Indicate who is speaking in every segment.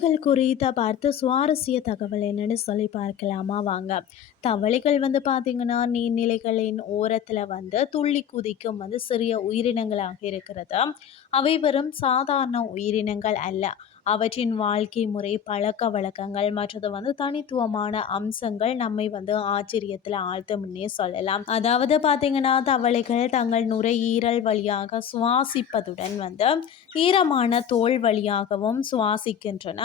Speaker 1: குறித்த பார்த்து சுவாரஸ்ய தகவல் என்னன்னு சொல்லி பார்க்கலாமா? வாங்க. தவளைகள் வந்து பார்த்தீங்கன்னா நீர்நிலைகளின் ஓரத்தில் வந்து துள்ளி குதிக்கும் வந்து சிறிய உயிரினங்களாக இருக்கிறது. அவை வெறும் சாதாரண உயிரினங்கள் அல்ல. அவற்றின் வாழ்க்கை முறை பழக்க வழக்கங்கள் மற்றது வந்து தனித்துவமான அம்சங்கள் நம்மை வந்து ஆச்சரியத்தில் ஆழ்த்தும்னே சொல்லலாம். அதாவது பார்த்தீங்கன்னா தவளைகள் தங்கள் நுரையீரல் வழியாக சுவாசிப்பதுடன் வந்து ஈரமான தோல் வழியாகவும் சுவாசிக்கின்றன.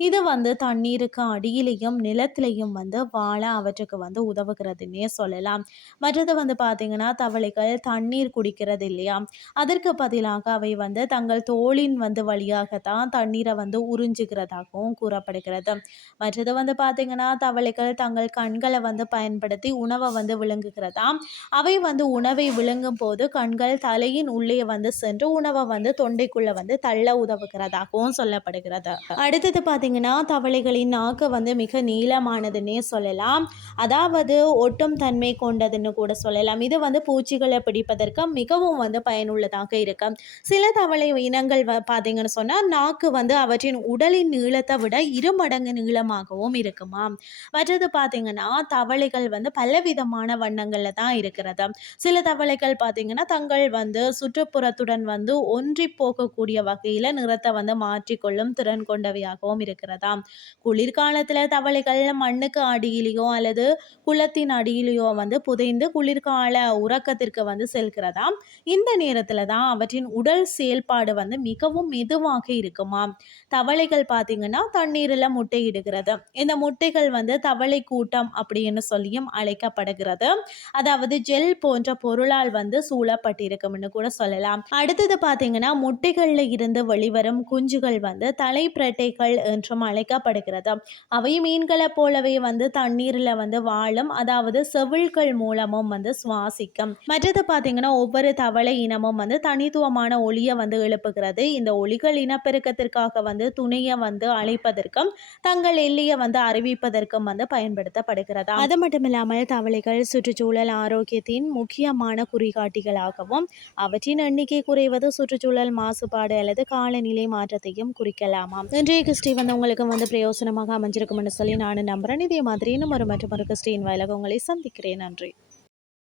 Speaker 1: இது வந்து தண்ணீருக்கு அடியிலையும் நிலத்திலையும் வந்து வாழ அவற்றுக்கு வந்து உதவுகிறதுன்னே சொல்லலாம். மற்றது வந்து பார்த்தீங்கன்னா தவளைகள் தண்ணீர் குடிக்கிறது இல்லையா? அதற்கு பதிலாக அவை வந்து தங்கள் தோளின் வந்து வழியாகத்தான் தண்ணீரை வந்து உறிஞ்சுகிறதாகவும் கூறப்படுகிறது. மற்றது வந்து பார்த்தீங்கன்னா தவளைகள் தங்கள் கண்களை வந்து பயன்படுத்தி உணவை வந்து விழுங்குகிறதா? அவை வந்து உணவை விழுங்கும் போது கண்கள் தலையின் உள்ளே வந்து சென்று உணவை வந்து தொண்டைக்குள்ள வந்து தள்ள உதவுகிறதாகவும் சொல்லப்படுகிறது. அடுத்தது பார்த்தீங்கன்னா தவளைகளின் நாக்கு வந்து மிக நீளமானதுன்னே சொல்லலாம். அதாவது ஒட்டும் தன்மை கொண்டதுன்னு கூட சொல்லலாம். இது வந்து பூச்சிகளை பிடிப்பதற்கு மிகவும் வந்து பயனுள்ளதாக இருக்கு சில தவளை இனங்கள் வ- பார்த்தீங்கன்னு சொன்னால் நாக்கு வந்து அவற்றின் உடலின் நீளத்தை விட இரு மடங்கு நீளமாகவும் இருக்குமாம் மற்றது பார்த்தீங்கன்னா தவளைகள் வந்து பலவிதமான வண்ணங்களில் தான் இருக்கிறது. சில தவளைகள் பார்த்தீங்கன்னா தங்கள் வந்து சுற்றுப்புறத்துடன் வந்து ஒன்றி போகக்கூடிய வகையில் நிறத்தை வந்து மாற்றிக்கொள்ளும் திறன் கொண்டவையாகவும் இருக்கிறதாம் குளிர்காலத்தில் தவளைகள் மண்ணுக்கு அடியிலேயோ அல்லது குளத்தின் அடியிலேயோ வந்து புதைந்து குளிர்கால உறக்கத்திற்கு வந்து செல்கிறதாம் இந்த நேரத்தில் தான் அவற்றின் உடல் செயல்பாடு வந்து மிகவும் மெதுவாக இருக்குமாம் தவளைகள் பார்த்தீங்கன்னா தண்ணீரில் முட்டையிடுகிறது. இந்த முட்டைகள் வந்து தவளை கூட்டம் அப்படின்னு சொல்லியும் அழைக்கப்படுகிறது. அதாவது ஜெல் போன்ற பொருளால் வந்து சூழப்பட்டிருக்கும்னு கூட சொல்லலாம். அடுத்தது பார்த்தீங்கன்னா முட்டைகளில் இருந்து வெளிவரும் குஞ்சுகள் வந்து தலை பிரட்டைகள் என்றும் அழைக்கப்படுகிறது. அவை மீன்களை போலவே வந்து தண்ணீரில் வந்து வாழும் அதாவது செவில்கள் மூலமும் வந்து சுவாசிக்கும். மற்றது பார்த்தீங்கன்னா ஒவ்வொரு தவளை இனமும் வந்து தனித்துவமான ஒளியை வந்து எழுப்புகிறது. இந்த ஒளிகள் இனப்பெருக்கத்திற்காக வந்து துணையை வந்து அழைப்பதற்கும் தங்கள் எல்லையை வந்து அறிவிப்பதற்கும் வந்து பயன்படுத்தப்படுகிறது. அது மட்டும் இல்லாமல் தவளைகள் சுற்றுச்சூழல் ஆரோக்கியத்தின் முக்கியமான குறிகாட்டிகளாகவும் அவற்றின் எண்ணிக்கை குறைவது சுற்றுச்சூழல் மாசுபாடு அல்லது காலநிலை மாற்றத்தையும் குறிக்கலாமாம் இன்றைய கிறிஸ்டி வந்து உங்களுக்கு வந்து பிரயோசனமாக அமைஞ்சிருக்கும்னு சொல்லி நான் நம்புறேன். இதே மாதிரி இன்னும் ஒரு மற்றும் ஒரு கிறிஸ்டின் வாயிலாக உங்களை சந்திக்கிறேன். நன்றி.